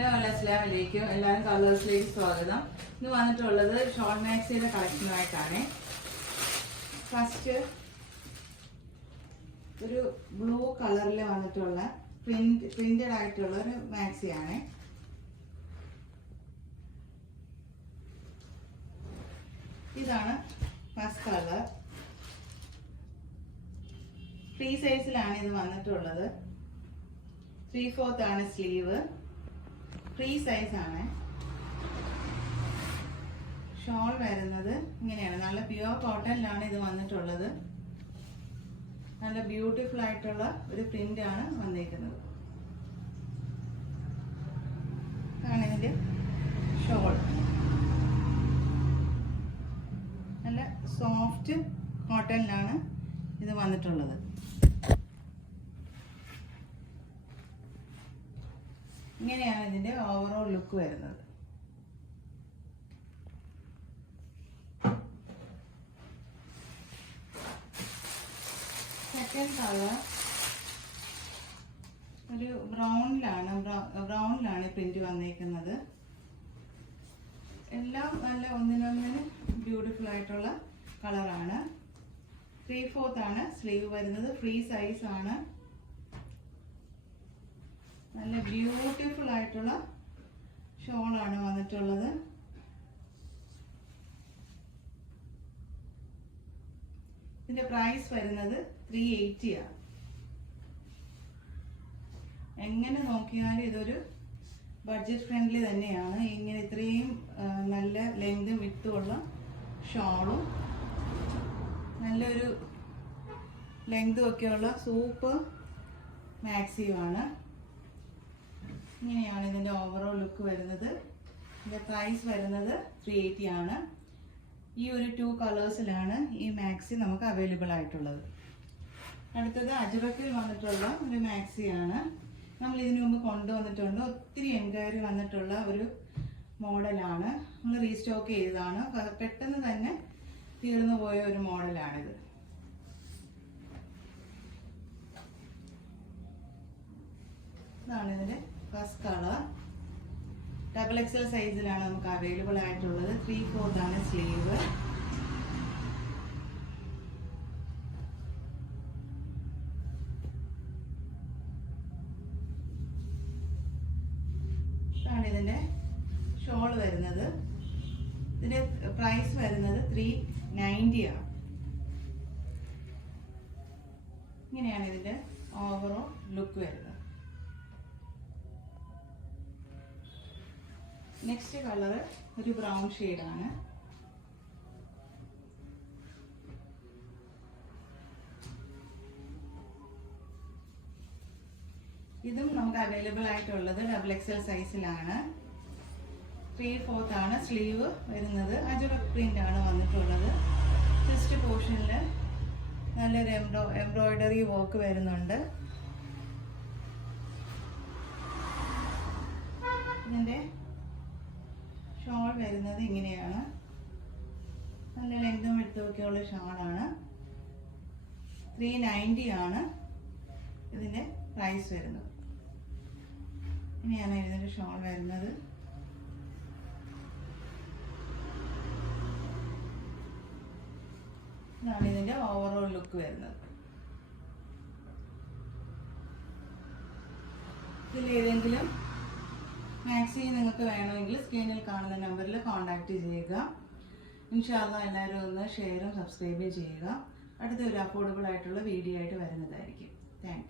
Hello അസ്സലാമലൈക്കും. എല്ലാവരും കളേഴ്സിലേക്ക് സ്വാഗതം. ഇന്ന് വന്നിട്ടുള്ളത് ഷോൾ മാക്സിയുടെ കളക്ഷനുമായിട്ടാണ്. ഫസ്റ്റ് ഒരു ബ്ലൂ കളറിൽ വന്നിട്ടുള്ള പ്രിന്റഡ് ആയിട്ടുള്ള ഒരു മാക്സിയാണ്. ഇതാണ് ഫസ്റ്റ് കളർ. ഫ്രീ സൈസിലാണ് ഇത് വന്നിട്ടുള്ളത്. 3/4 ആണ് സ്ലീവ്. ഫ്രീ സൈസ് ആണ്. ഷോൾ വരുന്നത് ഇങ്ങനെയാണ്. നല്ല പ്യുവർ കോട്ടണിലാണ് ഇത് വന്നിട്ടുള്ളത്. നല്ല ബ്യൂട്ടിഫുൾ ആയിട്ടുള്ള ഒരു പ്രിന്റ് ആണ് വന്നിരിക്കുന്നത്. ആണ് ഇതിന്റെ ഷോൾ. നല്ല സോഫ്റ്റ് കോട്ടണിലാണ് ഇത് വന്നിട്ടുള്ളത്. ഇങ്ങനെയാണ് ഇതിന്റെ ഓവറോൾ ലുക്ക് വരുന്നത്. സെക്കൻഡ് കളർ ഒരു ബ്രൗണിലാണ് പ്രിന്റ് വന്നിരിക്കുന്നത്. എല്ലാം നല്ല ഒന്നിനൊന്നിന് ബ്യൂട്ടിഫുൾ ആയിട്ടുള്ള കളറാണ്. 3/4 ആണ് സ്ലീവ് വരുന്നത്. ഫ്രീ സൈസ് ആണ്. നല്ല ബ്യൂട്ടിഫുൾ ആയിട്ടുള്ള ഷോളാണ് വന്നിട്ടുള്ളത്. ഇതിന്റെ പ്രൈസ് വരുന്നത് 380 ആണ്. എങ്ങനെ നോക്കിയാലും ഇതൊരു ബഡ്ജറ്റ് ഫ്രണ്ട്ലി തന്നെയാണ്. ഇങ്ങനെ ഇത്രയും നല്ല ലെങ്തും വിത്തും ഉള്ള ഷോളും നല്ലൊരു ലെങ്തും ഒക്കെയുള്ള സൂപ്പർ മാക്സിയുമാണ്. ഇങ്ങനെയാണ് ഇതിന്റെ ഓവറോൾ ലുക്ക് വരുന്നത്. ഇതിന്റെ പ്രൈസ് വരുന്നത് 380 ആണ്. ഈ ഒരു 2 കളേഴ്സിലാണ് ഈ മാക്സി നമുക്ക് അവൈലബിൾ ആയിട്ടുള്ളത്. അടുത്തത് അജ്രക്കിൽ വന്നിട്ടുള്ള ഒരു മാക്സിയാണ്. നമ്മൾ ഇതിനു മുമ്പ് കൊണ്ടുവന്നിട്ടുണ്ട്. ഒത്തിരി എൻക്വയറി വന്നിട്ടുള്ള ഒരു മോഡലാണ്. നമ്മൾ റീസ്റ്റോക്ക് ചെയ്തതാണ്. പെട്ടെന്ന് തന്നെ തീർന്നു പോയ ഒരു മോഡലാണിത്. ഇതാണ് ഇതിന്റെ ഫസ്റ്റ് കളർ. XXL സൈസിലാണ് നമുക്ക് അവൈലബിൾ ആയിട്ടുള്ളത്. 3/4 ആണ് സ്ലീവ്. ഇതാണ് ഇതിന്റെ ഷോൾ വരുന്നത്. ഇതിന്റെ പ്രൈസ് വരുന്നത് 390 ആണ്. ഇങ്ങനെയാണ് ഇതിന്റെ ഓവറോൾ ലുക്ക് വരുന്നത്. നെക്സ്റ്റ് കളർ ഒരു ബ്രൗൺ ഷെയ്ഡാണ്. ഇതും നമുക്ക് അവൈലബിൾ ആയിട്ടുള്ളത് XXL സൈസിലാണ്. 3/4 ആണ് സ്ലീവ് വരുന്നത്. അജറക് പ്രിന്റ് ആണ് വന്നിട്ടുള്ളത്. ചെസ്റ്റ് പോർഷനിൽ നല്ലൊരു എംബ്രോയിഡറി വർക്ക് വരുന്നുണ്ട്. ഇതിന്റെ ഷോൾ വരുന്നത് ഇങ്ങനെയാണ്. നല്ല ലെങ്തും വിട്ടുമൊക്കെയുള്ള ഷോളാണ്. 390 ആണ് ഇതിന്റെ പ്രൈസ് വരുന്നത്. ഇങ്ങനെയാണ് ഇതിന്റെ ഷോൾ വരുന്നത്. ഇതാണ് ഇതിന്റെ ഓവറോൾ ലുക്ക് വരുന്നത്. ഇതിലേതെങ്കിലും മാക്സി നിങ്ങൾക്ക് വേണമെങ്കിൽ സ്ക്രീനിൽ കാണുന്ന നമ്പറിൽ കോൺടാക്റ്റ് ചെയ്യുക. ഇൻഷാ അല്ലാഹ് എല്ലാവരും ഒന്ന് ഷെയറും സബ്സ്ക്രൈബും ചെയ്യുക. അടുത്തൊരു അഫോർഡബിൾ ആയിട്ടുള്ള വീഡിയോ ആയിട്ട് വരുന്നതായിരിക്കും. Thank you.